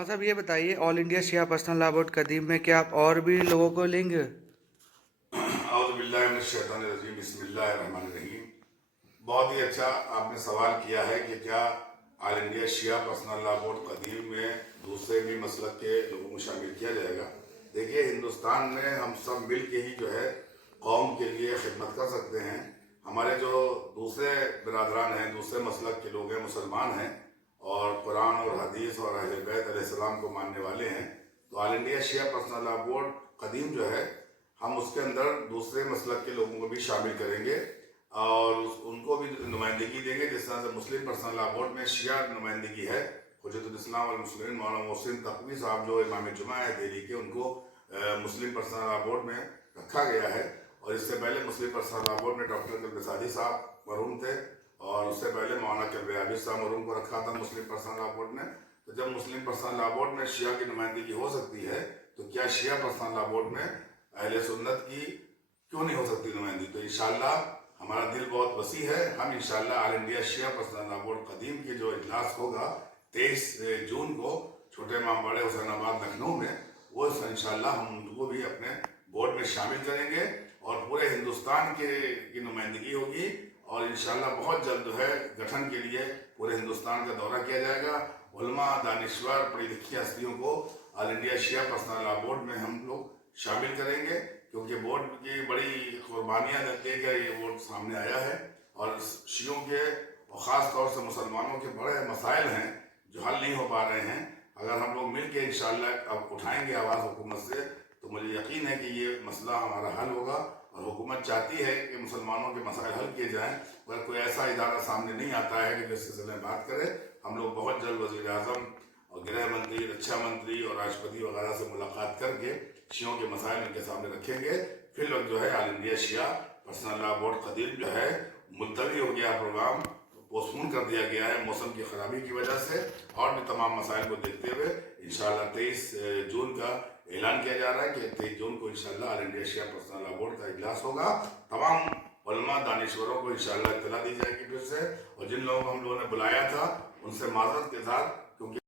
हाँ साहब, ये बताइए ऑल इंडिया शिया पर्सनल लॉ बोर्ड कदीम में क्या आप और भी लोगों को लेंगे? औज़ुबिल्लाहिमिनश्शैतानिर्रजीम, बिस्मिल्लाहिर्रहमानिर्रहीम। बहुत ही अच्छा आपने सवाल किया है कि क्या ऑल इंडिया शिया पर्सनल लॉ बोर्ड कदीम में दूसरे भी मसलक के लोगों को शामिल किया जाएगा। देखिए, हिंदुस्तान में हम सब मिल के ही जो है कौम के लिए खिदमत कर सकते हैं। हमारे जो दूसरे बिरादरान हैं, दूसरे मसलक के लोग हैं, मुसलमान हैं और कुरान और हदीस और अहले बैत अलैहिस्सलाम को मानने वाले हैं, तो ऑल इंडिया शिया पर्सनल लॉ बोर्ड कदीम जो है हम उसके अंदर दूसरे मसलक के लोगों को भी शामिल करेंगे और उनको भी नुमाइंदगी देंगे। जिस तरह से मुस्लिम पर्सनल लॉ बोर्ड में शिया नुमाइंदगी है, हुज्जतुल इस्लाम वल मुस्लिमीन मौलाना मोहसिन तक़वी साहब जो इमाम जुमा है दिल्ली के, उनको मुस्लिम पर्सनल लॉ बोर्ड में रखा गया है। और इससे पहले मुस्लिम पर्सनल लॉ बोर्ड में डॉक्टर कल्बे सादी साहब मरहूम थे और उससे पहले मौलाना कल्बे आबिद साहब मरहूम को रखा था मुस्लिम पर्सनल लॉ बोर्ड में। तो जब मुस्लिम पर्सनल लॉ बोर्ड में शिया की नुमाइंदगी हो सकती है, तो क्या शिया पर्सनल लॉ बोर्ड में अहले सुन्नत की क्यों नहीं हो सकती नुमाइंदगी? तो इंशाअल्लाह हमारा दिल बहुत वसी है। हम इंशाअल्लाह ऑल इंडिया शिया पर्सनल लॉ बोर्ड कदीम के जो इजलास होगा 23 जून को छोटे इमामबाड़े हुसैनाबाद लखनऊ में, वो इंशाअल्लाह हम उनको भी अपने बोर्ड में शामिल करेंगे और पूरे हिंदुस्तान की नुमाइंदगी होगी। और इंशाअल्लाह बहुत जल्द जो है गठन के लिए पूरे हिंदुस्तान का दौरा किया जाएगा। उलमा, दानिश्वर, पढ़ी लिखी हस्तियों को ऑल इंडिया शिया पर्सनल लॉ बोर्ड में हम लोग शामिल करेंगे, क्योंकि बोर्ड की बड़ी कुर्बानियाँ दे कर ये बोर्ड सामने आया है और शियों के और ख़ास तौर से मुसलमानों के बड़े मसाइल हैं जो हल नहीं हो पा रहे हैं। अगर हम लोग मिल के इंशाअल्लाह अब उठाएंगे आवाज़ हुकूमत से, तो मुझे यकीन है कि ये मसला हमारा हल होगा। और हुकूमत चाहती है कि मुसलमानों के मसाइल हल किए जाएँ, मगर कोई ऐसा इदारा सामने नहीं आता है कि जो इस सिलसिले में बात करे। हम लोग बहुत जल्द वज़ीर आज़म और गृह मंत्री, रक्षा मंत्री और राष्ट्रपति वगैरह से मुलाकात करके शियों के मसाइल उनके सामने रखेंगे। फिर लोग जो है ऑल इंडिया शिया पर्सनल लॉ बोर्ड कदीम जो है मुलतवी हो गया, प्रोग्राम पोस्टपोन कर दिया गया है मौसम की खराबी की वजह से। और भी तमाम मसाइल को देखते हुए इंशाअल्लाह 23 जून का ऐलान किया जा रहा है कि 23 जून को इंशाअल्लाह ऑल इंडिया शिया पर्सनल लॉ बोर्ड का इजलास होगा। तमाम उलमा, दानिश्वरों को इंशाअल्लाह इत्तला दी जाएगी फिर से। और जिन लोगों को हम लोगों ने बुलाया था उनसे माजरत के साथ, क्योंकि